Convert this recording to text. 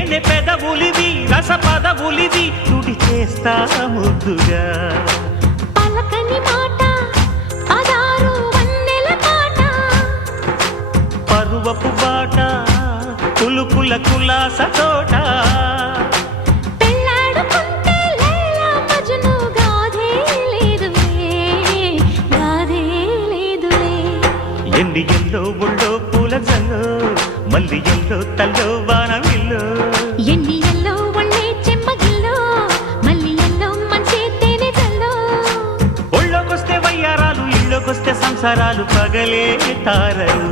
తేనె పెదవులివి రస పదవులివి తుడి చేస్తా ముద్దుగా పలకని మాట పదారు వన్నెల పాట పరువపు బాట కులుకుల కులాస తోట పెళ్ళాడుకుంటే లైలా మజ్ను గాథే లేదులే ఎన్ని ఎల్లో ఒళ్ళో పూల జల్లో మల్లి ఎల్లో తల్లో వానవిల్లో ఎన్ని ఎల్లో ఒళ్ళే చెమ్మగిల్లో మల్లి ఎల్లో మంచి తేనె జల్లో ఒళ్ళోకొస్తే వయ్యారాలు ఇళ్ళోకొస్తే సంసారాలు పగలే తారలు